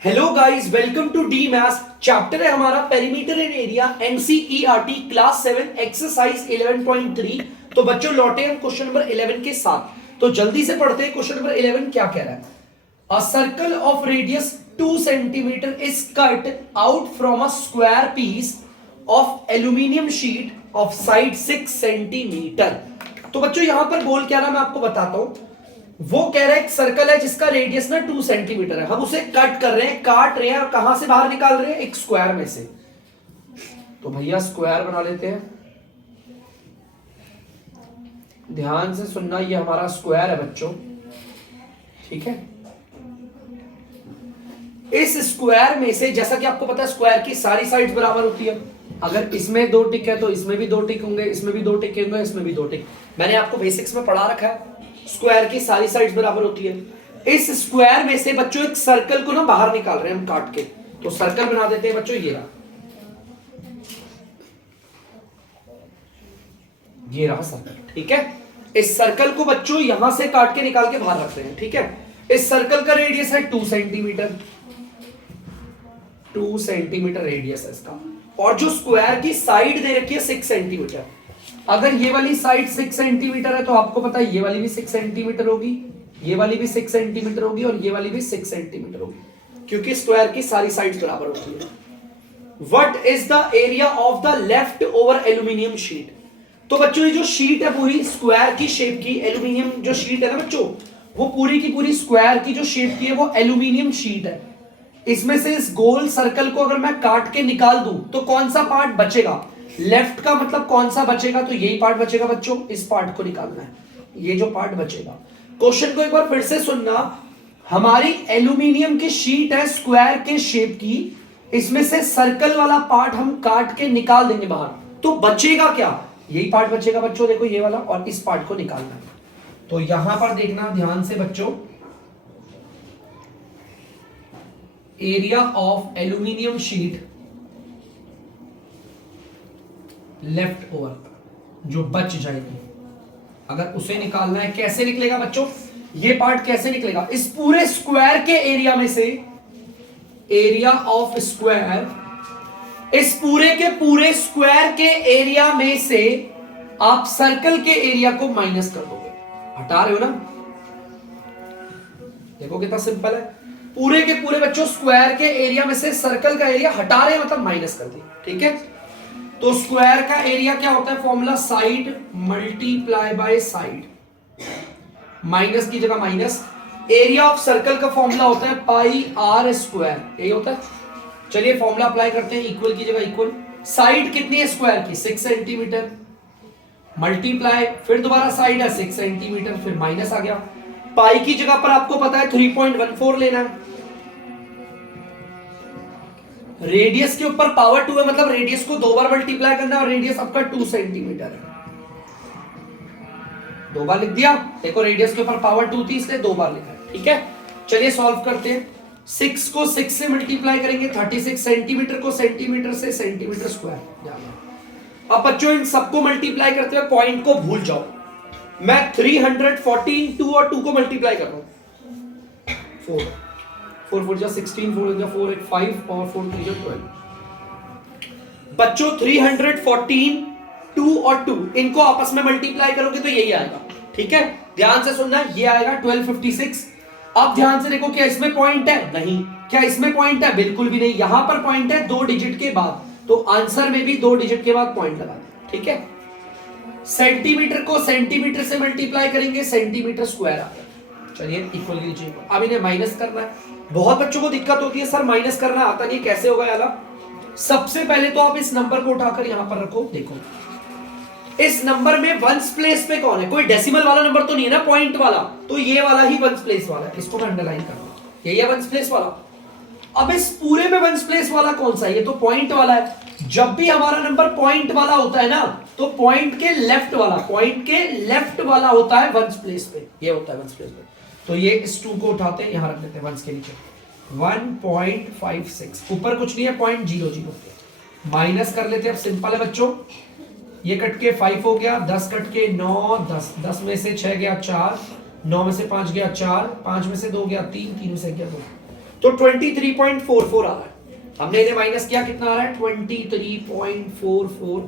Hello guys, welcome to the maths. Chapter है हमारा perimeter and area, NCERT class 7 exercise 11.3। तो बच्चों लौटे हम क्वेश्चन नंबर 11 के साथ। तो जल्दी से पढ़ते हैं क्वेश्चन नंबर 11 क्या कह रहा है। A circle of radius 2 centimetre is cut out from a square piece of aluminium sheet of side 6 centimetre. तो बच्चों यहां पर बोल क्या रहा मैं आपको बताता हूं। वो कह रहा है एक सर्कल है जिसका रेडियस ना 2 सेंटीमीटर है, हम उसे कट कर रहे हैं, काट रहे हैं और कहां से बाहर निकाल रहे हैं, एक स्क्वायर में से। तो भैया स्क्वायर बना लेते हैं, ध्यान से सुनना, ये हमारा स्क्वायर है बच्चों, ठीक है। इस स्क्वायर में से जैसा कि आपको पता है स्क्वायर की सारी साइड्स बराबर होती है। अगर इसमें दो टिक है तो इसमें भी दो टिक होंगे, इसमें भी दो टिक होंगे, इसमें भी दो टिक। मैंने आपको बेसिक्स में पढ़ा रखा है, स्क्वायर की सारी साइड्स बराबर होती है। इस स्क्वायर में से बच्चों एक सर्कल को ना बाहर निकाल रहे हैं हम काट के। तो सर्कल बना देते हैं बच्चों, ये रहा सर्कल, ठीक है। इस सर्कल को बच्चों यहां से काट के निकाल के बाहर रखते हैं, ठीक है। इस सर्कल का रेडियस है 2 सेंटीमीटर, 2 सेंटीमीटर रेडियस है इसका। और जो स्क्वायर की साइड दे रखी है 6 सेंटीमीटर। अगर ये वाली साइड 6 सेंटीमीटर है तो आपको पता है ये वाली भी 6 सेंटीमीटर होगी, ये वाली भी 6 सेंटीमीटर होगी और ये वाली भी 6 सेंटीमीटर होगी, क्योंकि स्क्वायर की सारी साइड्स बराबर होती है। What is the area of the left over aluminium sheet. तो बच्चों ये जो शीट है पूरी स्क्वायर की शेप की, एल्यूमिनियम जो शीट है ना बच्चों, वो पूरी की पूरी स्क्वायर की जो शेप की है वो एल्यूमिनियम शीट है। इसमें से इस गोल सर्कल को अगर मैं काट के निकाल दूं तो कौन सा पार्ट बचेगा, लेफ्ट का मतलब कौन सा बचेगा, तो यही पार्ट बचेगा बच्चों। इस पार्ट को निकालना है, ये जो पार्ट बचेगा। क्वेश्चन को एक बार फिर से सुनना। हमारी एल्यूमिनियम की शीट है स्क्वायर के शेप की, इसमें से सर्कल वाला पार्ट हम काट के निकाल देंगे बाहर, तो बचेगा क्या, यही पार्ट बचेगा बच्चों, देखो ये वाला, और इस पार्ट को निकालना है। तो यहां पर देखना ध्यान से बच्चों, area of aluminium sheet left over जो बच जाएगी, अगर उसे निकालना है, कैसे निकलेगा बच्चों, ये पार्ट कैसे निकलेगा, इस पूरे स्क्वायर के एरिया में से, एरिया ऑफ स्क्वायर, इस पूरे के पूरे स्क्वायर के एरिया में से आप सर्कल के एरिया को माइनस कर दोगे, हटा रहे हो ना। देखो कितना सिंपल है, पूरे के पूरे बच्चों स्क्वायर के एरिया में से सर्कल का एरिया हटा रहे हैं, मतलब माइनस कर दिया, ठीक है। तो स्क्वायर का एरिया क्या होता है, formula side multiply by side, minus की जगह माइनस। एरिया ऑफ सर्कल का फॉर्मूला होता है पाई आर स्क्वायर, यही होता है। चलिए फॉर्मूला अप्लाई करते हैं, इक्वल की जगह इक्वल, साइड कितनी है स्क्वायर की 6 सेंटीमीटर, मल्टीप्लाई फिर दोबारा साइड है 6 सेंटीमीटर, फिर माइनस आ गया। पाई की जगह पर आपको पता है 3.14 लेना है, रेडियस के ऊपर पावर 2 है, मतलब रेडियस को 2 बार मल्टीप्लाई करना है, और रेडियस आपका 2 सेंटीमीटर है, 2 बार लिख दिया। देखो रेडियस के ऊपर पावर 2 थी इसलिए 2 बार लिखा है, ठीक है। चलिए सॉल्व करते हैं। 6 को 6 से मल्टीप्लाई करेंगे 36, सेंटीमीटर को सेंटीमीटर से सेंटीमीटर स्क्वायर। अब बच्चों इन सबको मल्टीप्लाई करते हुए पॉइंट को भूल जाओ, मैं 314 2 और 2 को मल्टीप्लाई कर रहा हूं, 4 4 4 जा 16, 4 जा 4 8 5 और 4 3 जा 12। बच्चों 314 2 और 2 इनको आपस में मल्टीप्लाई करोगे तो यही आएगा, ठीक है। ध्यान से सुनना, ये आएगा 1256। अब ध्यान से देखो, क्या इसमें पॉइंट है, नहीं। क्या इसमें पॉइंट है, बिल्कुल भी नहीं। यहां पर पॉइंट है 2 डिजिट के बाद, तो आंसर में भी 2 डिजिट के बाद पॉइंट लगा दें, ठीक है। सेंटीमीटर को सेंटीमीटर से मल्टीप्लाई करेंगे, सेंटीमीटर स्क्वायर आ गया। चलिए इक्वल लीजिए, अब इन्हें माइनस करना है। बहुत बच्चों को दिक्कत होती है, सर माइनस करना आता नहीं, कैसे होगा यार। सबसे पहले तो आप इस नंबर को उठाकर यहां पर रखो, देखो इस नंबर में वंस प्लेस पे कौन है, कोई डेसिमल वाला नंबर तो नहीं है ना, पॉइंट वाला, तो ये वाला ही वंस प्लेस वाला है, इसको मैं अंडरलाइन कर रहा हूं, यही है वंस प्लेस वाला। अब इस पूरे में वंस प्लेस वाला कौन सा है, ये तो पॉइंट वाला है। जब भी हमारा नंबर पॉइंट वाला होता है ना, तो पॉइंट के लेफ्ट वाला, पॉइंट के लेफ्ट वाला होता है वंस प्लेस पे, ये होता है वंस प्लेस पे। तो ये इस 2 को उठाते हैं, यहां रख देते हैं वंस के नीचे, 1.56, ऊपर कुछ नहीं है 0.00, माइनस कर लेते हैं। अब सिंपल है बच्चों, ये कट के 5 हो गया, 10 कट के 9, 10 10 में से 6 गया 4, 9 में से 5 गया 4, 5 में से 2 गया 3, 3 में से गया 2, तो 23.44 आ रहा है। हमने इन्हें माइनस किया, कितना आ रहा है 23.44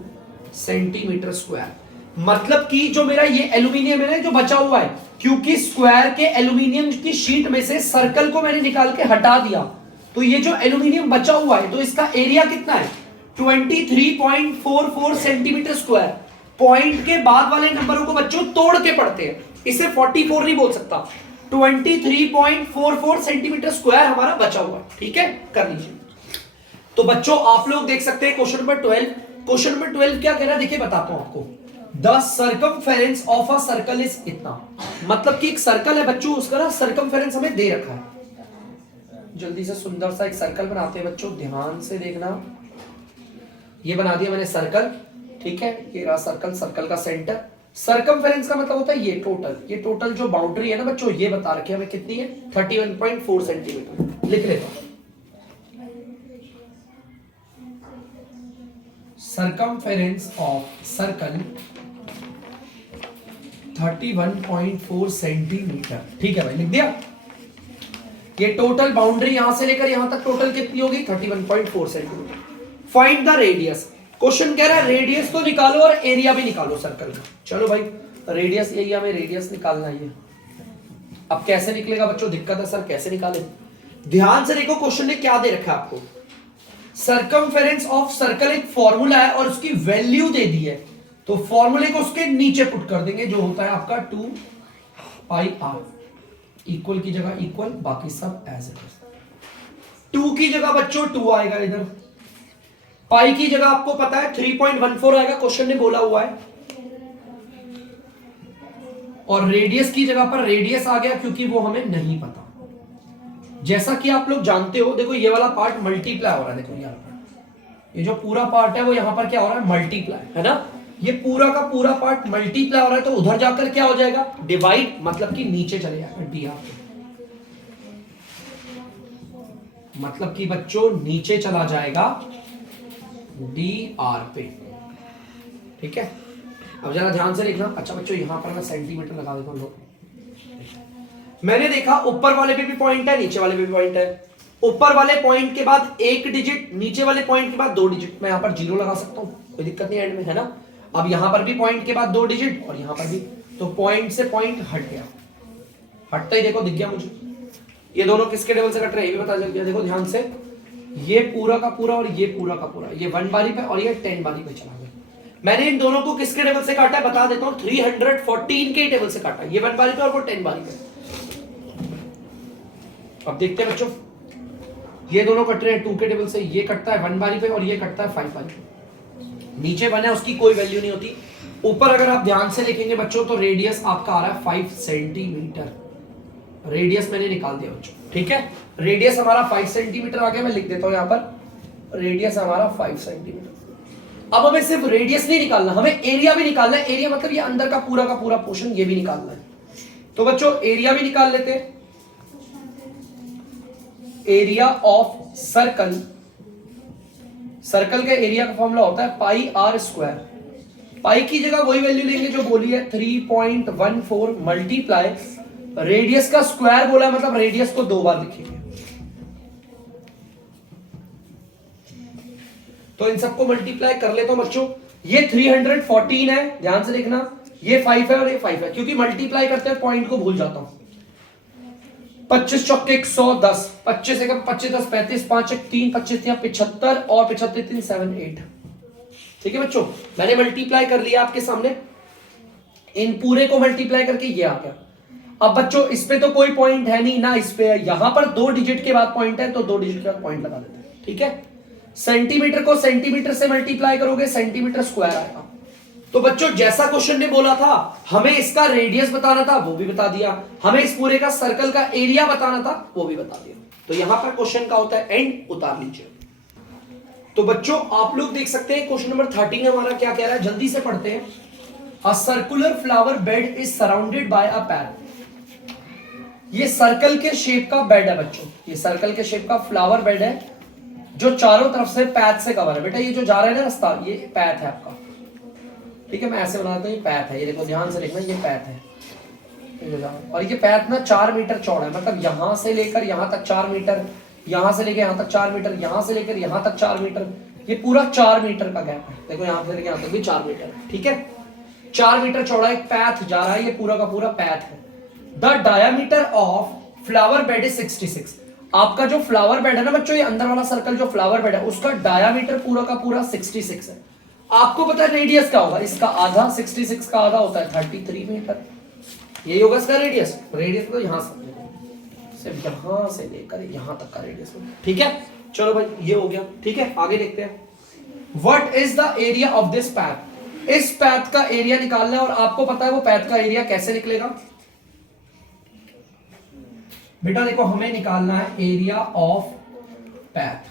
सेंटीमीटर स्क्वायर। मतलब कि जो मेरा ये एल्यूमिनियम है ना जो बचा हुआ है, क्योंकि स्क्वायर के एल्यूमिनियम की शीट में से सर्कल को मैंने निकाल के हटा दिया, तो ये जो एल्यूमिनियम बचा हुआ है तो इसका एरिया कितना है 23.44 सेंटीमीटर स्क्वायर। पॉइंट के बाद वाले नंबरों को बच्चों तोड़ के पढ़ते हैं, इसे 44 नहीं बोल सकता। 23.44 सेंटीमीटर स्क्वायर हमारा बचा हुआ है, ठीक है, कर लीजिए। तो बच्चों आप लोग देख सकते हैं क्वेश्चन नंबर 12। क्वेश्चन नंबर 12 क्या कह रहा है, देखिए बताता हूं आपको। The circumference of a circle is इतना, मतलब कि एक सर्कल है बच्चों, उसका ना सर्कमफेरेंस हमें दे रखा है। जल्दी से सुंदर सा एक सर्कल बनाते हैं बच्चों, ध्यान से देखना। ये बना दिया मैंने सर्कल, ठीक है, ये रहा सर्कल, सर्कल का सेंटर। सर्कमफेरेंस का मतलब होता है ये टोटल जो बाउंड्री है ना बच्चों, ये बता रखी है हमें कितनी है 31.4 सेंटीमीटर। लिख लेता हूं, सर्कमफेरेंस ऑफ सर्कल 31.4 सेंटीमीटर, ठीक है भाई, लिख दिया। ये टोटल बाउंड्री यहां से लेकर यहां तक टोटल कितनी होगी 31.4 centimetre. Find the radius. Question कह रहा है रेडियस तो निकालो और एरिया भी निकालो सर्कल का। चलो भाई, रेडियस यही हमें रेडियस निकालना है। अब कैसे निकलेगा बच्चों, दिक्कत है सर कैसे निकाले। ध्यान से देखो क्वेश्चन ने क्या दे रखा है आपको। सर्कमफेरेंस ऑफ सर्कल एक फॉर्मूला है और उसकी वैल्यू दे दी है, तो फॉर्मूले को उसके नीचे पुट कर देंगे, जो होता है आपका 2 पाई आर। इक्वल की जगह इक्वल, बाकी सब एज इट इज। 2 की जगह बच्चों 2 आएगा इधर, पाई की जगह आपको पता है 3.14 आएगा, क्वेश्चन ने बोला हुआ है, और रेडियस की जगह पर रेडियस आ गया क्योंकि वो हमें नहीं पता। जैसा कि आप लोग जानते हो, देखो ये वाला पार्ट मल्टीप्लाई हो रहा है, देखो यहाँ पर ये जो पूरा पार्ट है वो यहाँ पर क्या हो रहा है मल्टीप्लाई, है ना। ये पूरा का पूरा पार्ट मल्टीप्लाई हो रहा है, तो उधर जाकर क्या हो जाएगा डिवाइड, मतलब कि नीचे चले जाएगा डी आर पे, मतलब कि बच्चों नीचे चला जाएगा डी आर पे, ठीक है। अब जरा ध्यान से देखना। अच्छा बच्चों यहां पर मैं सेंटीमीटर लगा देता हूं। मैंने देखा ऊपर वाले पे भी पॉइंट है, नीचे वाले पे भी पॉइंट है। ऊपर वाले पॉइंट के बाद 1 डिजिट, नीचे वाले पॉइंट के बाद 2 डिजिट। मैं यहां पर 0 लगा सकता हूं, कोई दिक्कत नहीं एंड में, है ना। अब यहां पर भी पॉइंट के बाद 2 डिजिट और यहां पर भी, तो पॉइंट से पॉइंट हट गया। हटता ही देखो दिख गया मुझे। ये दोनों किसके टेबल से कट रहे हैं ये भी पता चल गया। देखो ध्यान से, ये पूरा का पूरा और ये पूरा का पूरा, ये 1 बारी पे और ये 10 बारी पे चला गया। मैंने इन दोनों को किसके टेबल से काटा है बता देता हूं, 314 के टेबल से काटा। ये 1 बारी पे और वो 10 बारी पे। अब देखते हैं बच्चों, ये दोनों कट रहे हैं 2 के टेबल से, ये कटता है 1 बारी पे और ये कटता है 5 बारी पे। नीचे बना उसकी कोई वैल्यू नहीं होती। ऊपर अगर आप ध्यान से लिखेंगे बच्चों तो रेडियस आपका आ रहा है 5 सेंटीमीटर। रेडियस मैंने निकाल दिया बच्चों, ठीक है। रेडियस हमारा 5 सेंटीमीटर आ गया। मैं लिख देता हूं यहां पर, रेडियस हमारा 5 सेंटीमीटर। अब हमें सिर्फ रेडियस नहीं निकालना, हमें एरिया भी निकालना है। एरिया मतलब ये अंदर का पूरा पोर्शन, ये भी निकालना है। तो बच्चों एरिया भी निकाल लेते हैं। एरिया ऑफ सर्कल, सर्कल का एरिया का फॉर्मूला होता है पाई आर स्क्वायर। पाई की जगह वही वैल्यू लेंगे जो बोली है 3.14 मल्टीप्लाई रेडियस का स्क्वायर बोला है, मतलब रेडियस को 2 बार लिखेंगे। तो इन सबको मल्टीप्लाई कर लेता हूं बच्चों। ये 314 है, ध्यान से देखना, ये 5 है और ये 5 है, क्योंकि मल्टीप्लाई करते हैं पॉइंट को भूल जाता हूं। 25 चौके 110, 25 एकम 25 10 35, 5 एक 3, 25 75 और 75 3 7 8। ठीक है बच्चों, मैंने मल्टीप्लाई कर लिया आपके सामने। इन पूरे को मल्टीप्लाई करके ये आ गया। अब बच्चों इस पे तो कोई पॉइंट है नहीं ना, इस पे यहां पर 2 डिजिट के बाद पॉइंट है, तो 2 डिजिट के बाद पॉइंट लगा देते हैं, ठीक है। सेंटीमीटर को सेंटीमीटर से मल्टीप्लाई करोगे, सेंटीमीटर स्क्वायर आएगा। तो बच्चों जैसा क्वेश्चन ने बोला था, हमें इसका रेडियस बताना था, वो भी बता दिया। हमें इस पूरे का सर्कल का एरिया बताना था, वो भी बता दिया। तो यहां पर क्वेश्चन का होता है एंड, उतार लीजिए। तो बच्चों आप लोग देख सकते हैं क्वेश्चन नंबर 13 हमारा क्या कह रहा है, जल्दी से पढ़ते हैं। अ circular flower bed is surrounded by a path. ये सर्कल के शेप का बेड है बच्चों, ये सर्कल के शेप का फ्लावर बेड है जो चारों तरफ से पैथ से कवर है। बेटा ये जो जा रहा है ना रास्ता, ये पैथ है आपका, ठीक है। मैं ऐसे बनाता हूं, ये पैथ है, ये देखो ध्यान से देखना, ये पैथ है। और ये पैथ ना 4 मीटर चौड़ा है, मतलब यहां से लेकर यहां तक 4 मीटर, यहां से लेकर यहां तक 4 मीटर, यहां से लेकर यहां तक 4 मीटर, ये पूरा 4 मीटर का गैप है। देखो यहां से लेकर यहां तक भी 4 मीटर है, ठीक है। 4 मीटर चौड़ा एक पैथ जा रहा है, ये पूरा का पूरा पैथ है। The diameter of flower bed is 66। आपका जो फ्लावर बेड है ना बच्चों, ये अंदर वाला सर्कल जो फ्लावर बेड है उसका डायमीटर पूरा का पूरा 66 है। आपको पता है रेडियस क्या होगा, इसका आधा, 66 का आधा होता है 33 मीटर, यही होगा इसका रेडियस। रेडियस तो यहां से सिर्फ यहां से लेकर यहां तक का रेडियस, ठीक है। चलो भाई ये हो गया, ठीक है। आगे देखते हैं। What is the area of this path. इस पैथ का एरिया निकालना है और आपको पता है वो पैथ का एरिया कैसे निकलेगा बेटा। देखो हमें निकालना है एरिया ऑफ पैथ।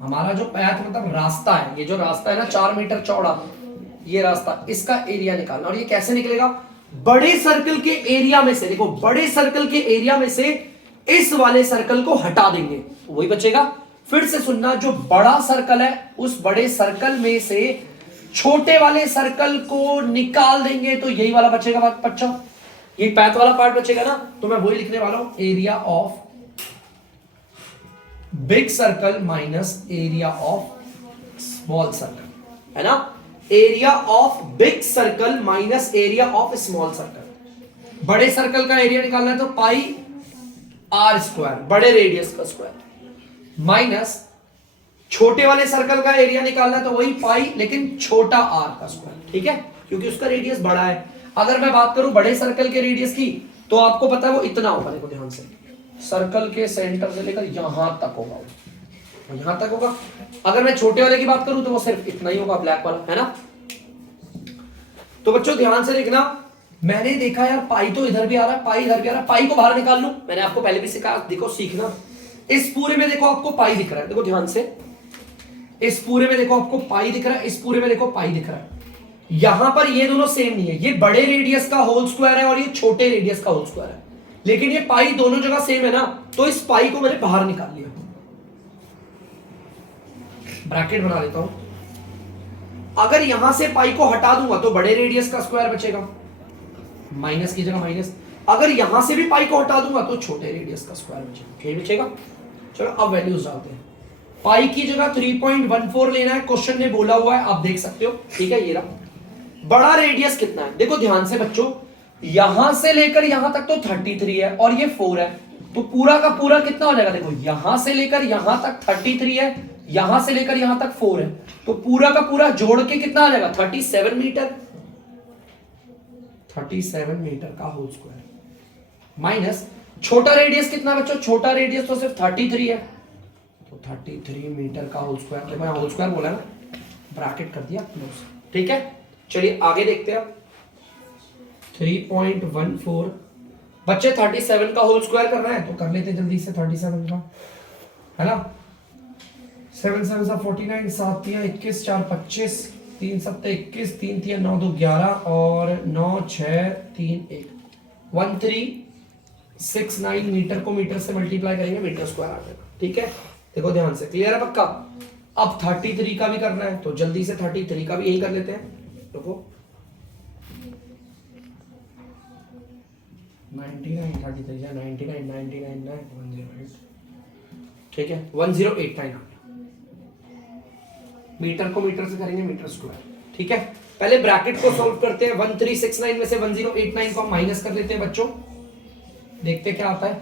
हमारा जो पैथ मतलब रास्ता है, ये जो रास्ता है ना 4 मीटर चौड़ा, ये रास्ता, इसका एरिया निकालना। और ये कैसे निकलेगा, बड़े सर्कल के एरिया में से, देखो बड़े सर्कल के एरिया में से इस वाले सर्कल को हटा देंगे तो वही बचेगा। फिर से सुनना, जो बड़ा सर्कल है उस बड़े सर्कल में से छोटे वाले सर्कल को निकाल देंगे तो यही वाला बचेगा बच्चा, ये पैथ वाला पार्ट बचेगा ना। तो मैं वही लिखने वाला हूं, area of big circle minus area of small circle, है ना। Area of big circle minus area of small circle. बड़े सर्कल का एरिया निकालना है तो पाई आर स्क्वायर, बड़े रेडियस का स्क्वायर, माइनस छोटे वाले सर्कल का एरिया निकालना है तो वही पाई लेकिन छोटा आर का स्क्वायर, ठीक है, क्योंकि उसका रेडियस बड़ा है। अगर मैं बात करूं बड़े सर्कल के रेडियस की तो आपको पता है वो इतना होगा, देखो ध्यान से, सर्कल के सेंटर से लेकर यहां तक होगा, यहां तक होगा। अगर मैं छोटे वाले की बात करूं तो वो सिर्फ इतना ही होगा, ब्लैक वाला, है ना। तो बच्चों ध्यान से देखना, मैंने देखा यार पाई तो इधर भी आ रहा है, पाई इधर भी आ रहा है, पाई को बाहर निकाल लूं। मैंने आपको पहले भी सिखाया, देखो सीखना। इस पूरे में देखो आपको पाई दिख रहा है, देखो ध्यान से, इस पूरे में देखो आपको पाई दिख रहा है, इस पूरे में देखो पाई दिख रहा है। यहां पर ये दोनों सेम नहीं है, ये बड़े रेडियस का होल स्क्वायर है और ये छोटे रेडियस का होल स्क्वायर है, लेकिन ये पाई दोनों जगह सेम है ना, तो इस पाई को मैंने बाहर निकाल लिया। ब्रैकेट बना लेता हूं। अगर यहां से पाई को हटा दूंगा तो बड़े रेडियस का स्क्वायर बचेगा, माइनस की जगह माइनस। अगर यहां से भी पाई को हटा दूंगा तो छोटे रेडियस का स्क्वायर बचेगा, यही बचेगा। चलो अब वैल्यूज डालते हैं। पाई की जगह 3.14 लेना है, क्वेश्चन में बोला हुआ है, आप देख सकते हो, ठीक है। ये रहा। बड़ा रेडियस कितना है, देखो ध्यान से बच्चों, यहां से लेकर यहां तक तो 33 है और ये 4 है, तो पूरा का पूरा कितना हो जाएगा, देखो यहां से लेकर यहां तक 33 है, यहां से लेकर यहां तक 4 है, तो पूरा का पूरा जोड़ के कितना आ जाएगा 37 मीटर, 37 मीटर का होल स्क्वायर, माइनस छोटा रेडियस कितना बच्चों, छोटा रेडियस तो सिर्फ 33 है, तो 33 मीटर का होल स्क्वायर। देखो यहां होल स्क्वायर बोला ना, ब्रैकेट कर दिया क्लोज, ठीक है। चलिए आगे देखते हैं। 3.14 बच्चे 37 का होल स्क्वायर करना है तो कर लेते जल्दी से 37 का, है ना। 7 7 49, 7 3 21, 4 25, 3 7 21, 3 3 9 2 11 और 9 6 3 1 1369 मीटर को मीटर से मल्टीप्लाई करेंगे, मीटर स्क्वायर आ जाएगा, ठीक है। देखो ध्यान से, क्लियर है पक्का। अब 33 का भी करना है तो जल्दी से 33 का भी यही कर लेते हैं। देखो 99 33 99 99 108, ठीक है, 1089 मीटर को मीटर से करेंगे मीटर स्क्वायर, ठीक है। पहले ब्रैकेट को सॉल्व करते हैं। 1369 में से 1089 को माइनस कर लेते हैं बच्चों, देखते क्या आता है।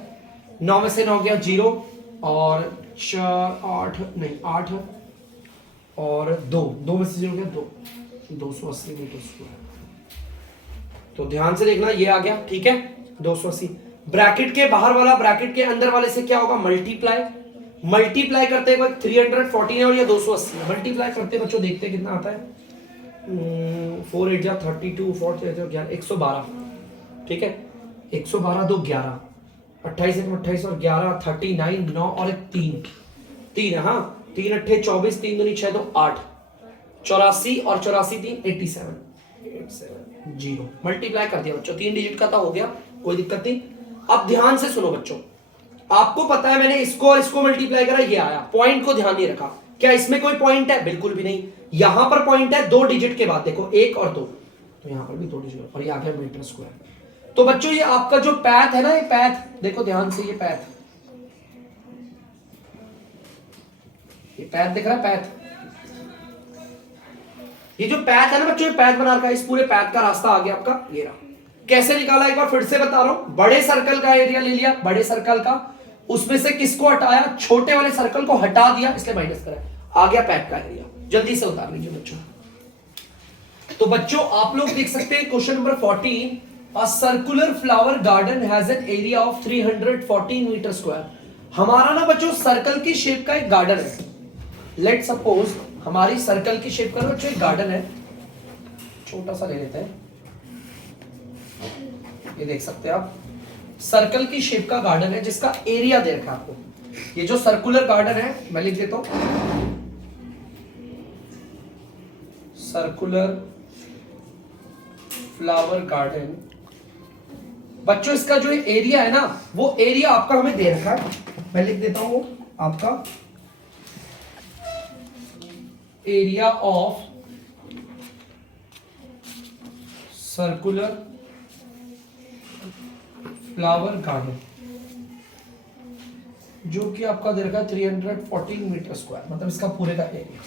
9 में से 9 गया 0 और 8 नहीं 8 और 2 में से 0 गया 2, 280 मीटर स्क्वायर। तो ध्यान से देखना, ये आ गया, ठीक है 280। ब्रैकेट के बाहर वाला ब्रैकेट के अंदर वाले से क्या होगा, मल्टीप्लाई, मल्टीप्लाई करते हैं 314 और ये 280 मल्टीप्लाई करते बच्चों, देखते हैं कितना आता है। 4 8 32 4 11 112, ठीक है। 112 2 11, 28 28 और 11 39 9 और 3 है, हाँ 3 8 24 3 2 6 2 8 84 और 84 3 87 0 मल्टीप्लाई कर दिया बच्चों, 3 डिजिट का था, हो गया, कोई दिक्कत नहीं। अब ध्यान से सुनो बच्चों, आपको पता है मैंने इसको और इसको मल्टीप्लाई करा, ये आया, पॉइंट को ध्यान नहीं रखा। क्या इसमें कोई पॉइंट है, बिल्कुल भी नहीं। यहां पर पॉइंट है 2 डिजिट के बाद, देखो 1 और 2, तो यहां पर भी 2 डिजिट और ये आ गया मीटर स्क्वायर। तो बच्चों ये आपका जो पैथ है ना, ये पैथ देखो ध्यान से, ये पैथ ये पैथ दिख रहा है, पैथ, ये जो पैथ है ना बच्चों, ये पैथ बना रखा है, इस पूरे पैथ का रास्ता आ गया आपका ये रहा। कैसे निकाला एक बार फिर से बता रहा हूं, बड़े सर्कल का एरिया ले लिया, बड़े सर्कल का, उसमें से किसको हटाया, छोटे वाले सर्कल को हटा दिया, इसलिए माइनस करा, आ गया पैथ का एरिया। जल्दी से उतार लीजिए बच्चों। तो बच्चों आप लोग देख सकते हैं question number 14, a circular flower garden has an area of 314 metre square. हमारा ना बच्चों सर्कल की शेप का एक गार्डन है। लेट सपोज हमारी सर्कल की शेप का बच्चों एक गार्डन है, छोटा सा ले लेते हैं, ये देख सकते हैं आप, सर्कल की शेप का गार्डन है जिसका एरिया दे रखा है आपको। ये जो सर्कुलर गार्डन है मैं लिख देता हूं, सर्कुलर फ्लावर गार्डन। बच्चों इसका जो एरिया है ना, वो एरिया आपका हमें दे रखा है, मैं लिख देता हूं आपका area of circular flower garden, जो कि आपका दे रखा है 314 मीटर स्क्वायर, मतलब इसका पूरे का एरिया।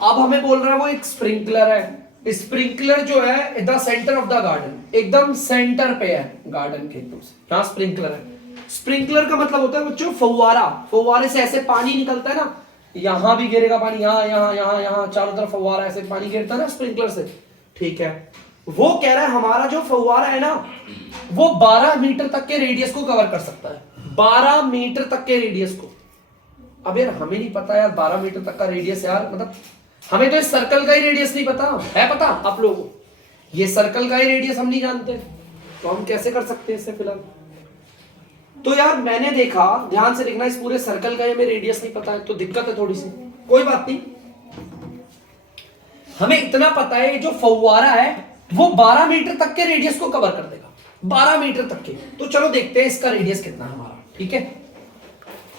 अब हमें बोल रहा है वो एक स्प्रिंकलर है, स्प्रिंकलर जो है the centre of the garden, एकदम सेंटर पे है गार्डन के, एकदम से यहां स्प्रिंकलर है। स्प्रिंकलर का मतलब होता है बच्चों फव्वारा, फव्वारे से ऐसे पानी निकलता है ना, यहां भी गिरेगा पानी, यहां यहां यहां यहां चारों तरफ फव्वारा ऐसे पानी गिरता है ना स्प्रिंकलर से, ठीक है। वो कह रहा है हमारा जो फव्वारा है ना वो 12 मीटर तक के रेडियस को कवर कर सकता है, 12 मीटर तक के रेडियस को। अब यार हमें नहीं पता यार 12 मीटर तक का रेडियस, यार मतलब हमें तो इस सर्कल का ही रेडियस नहीं पता है, पता आप लोगों को ये सर्कल का ही रेडियस हम नहीं जानते, तो हम कैसे कर सकते हैं इससे फिलहाल। तो यार मैंने देखा, ध्यान से देखना, इस पूरे सर्कल का हमें रेडियस नहीं पता है तो दिक्कत है थोड़ी सी, कोई बात नहीं। हमें इतना पता है जो फव्वारा है वो 12 मीटर तक के रेडियस को कवर कर देगा, 12 मीटर तक के। तो चलो देखते हैं इसका रेडियस कितना है हमारा, ठीक है।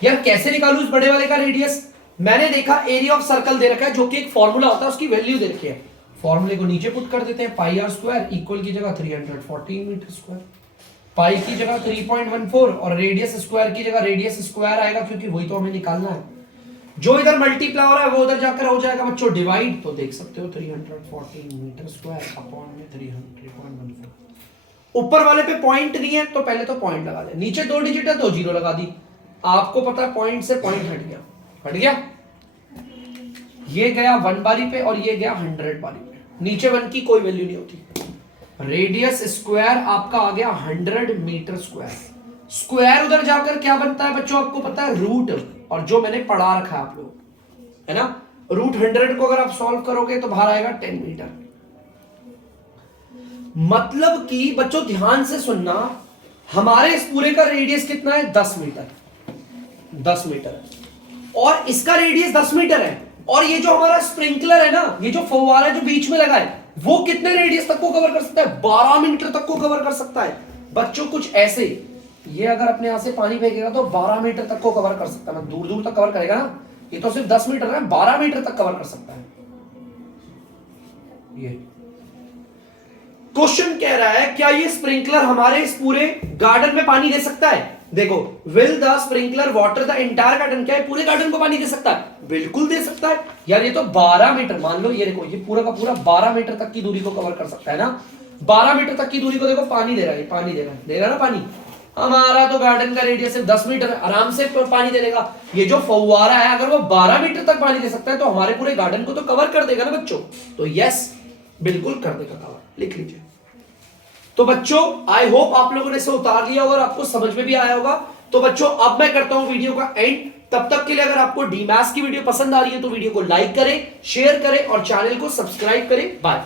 यार कैसे निकालूं इस बड़े वाले का रेडियस, मैंने देखा एरिया ऑफ सर्कल दे रखा है जो कि एक फॉर्मूला होता है, उसकी वैल्यू दे रखी है, फॉर्मूले को नीचे पुट कर देते हैं, पाई आर स्क्वायर इक्वल की जगह 314 मीटर स्क्वायर, पाई की जगह 3.14 और रेडियस स्क्वायर की जगह रेडियस स्क्वायर आएगा, क्योंकि वही तो हमें निकालना है। जो इधर मल्टीप्लाई हो रहा है वो उधर जाकर हो जाएगा बच्चों डिवाइड, तो देख सकते हो 314 मीटर स्क्वायर अपॉन में 300.14। ऊपर वाले पे पॉइंट नहीं है तो पहले तो पॉइंट लगा दे, नीचे 2 डिजिट है तो 0 लगा दी, आपको पता है पॉइंट से पॉइंट हट गया, ये गया 1 बारी पे और ये गया 100 बारी पे, नीचे 1 की कोई वैल्यू नहीं होती। रेडियस स्क्वायर आपका आ गया 100 मीटर स्क्वायर, स्क्वायर उधर जाकर क्या बनता है बच्चों आपको पता है, रूट, और जो मैंने पढ़ा रखा है आप लोग, है ना, रूट 100 को अगर आप सॉल्व करोगे तो बाहर आएगा 10 मीटर। मतलब कि बच्चों ध्यान से सुनना, हमारे इस पूरे का रेडियस कितना है, 10 मीटर, 10 मीटर, और इसका रेडियस 10 मीटर है, और ये जो हमारा स्प्रिंकलर है ना, ये जो फव्वारा जो बीच में लगा है वो कितने रेडियस तक को कवर कर सकता है, 12 मीटर तक को कवर कर सकता है बच्चों। कुछ ऐसे, ये अगर अपने यहां से पानी फेंकेगा तो 12 मीटर तक को कवर कर सकता है, दूर दूर तक कवर करेगा ना, ये तो सिर्फ 10 मीटर है, 12 मीटर तक कवर कर सकता है। ये क्वेश्चन कह रहा है क्या ये स्प्रिंकलर हमारे इस पूरे गार्डन में पानी दे सकता है। देखो, will the sprinkler water the entire garden, क्या है पूरे गार्डन को पानी दे सकता है, बिल्कुल दे सकता है यार। ये तो 12 मीटर, मान लो ये देखो, ये पूरा का पूरा 12 मीटर तक की दूरी को कवर कर सकता है ना, 12 मीटर तक की दूरी को देखो पानी दे रहा है, पानी दे रहा है ना पानी। हमारा तो गार्डन का रेडियस सिर्फ 10 मीटर है, आराम से पानी दे देगा। ये जो फव्वारा है अगर वो 12 मीटर तक पानी दे सकता है तो हमारे पूरे गार्डन को तो कवर कर देगा ना बच्चों, तो यस बिल्कुल कर देगा कवर, लिख लीजिए। तो बच्चों आई होप आप लोगों ने इसे उतार लिया और आपको समझ में भी आया होगा। तो बच्चों अब मैं करता हूं वीडियो का एंड, तब तक के लिए अगर आपको डीमैथ्स की वीडियो पसंद आ रही है तो वीडियो को लाइक करें, शेयर करें और चैनल को सब्सक्राइब करें। बाय।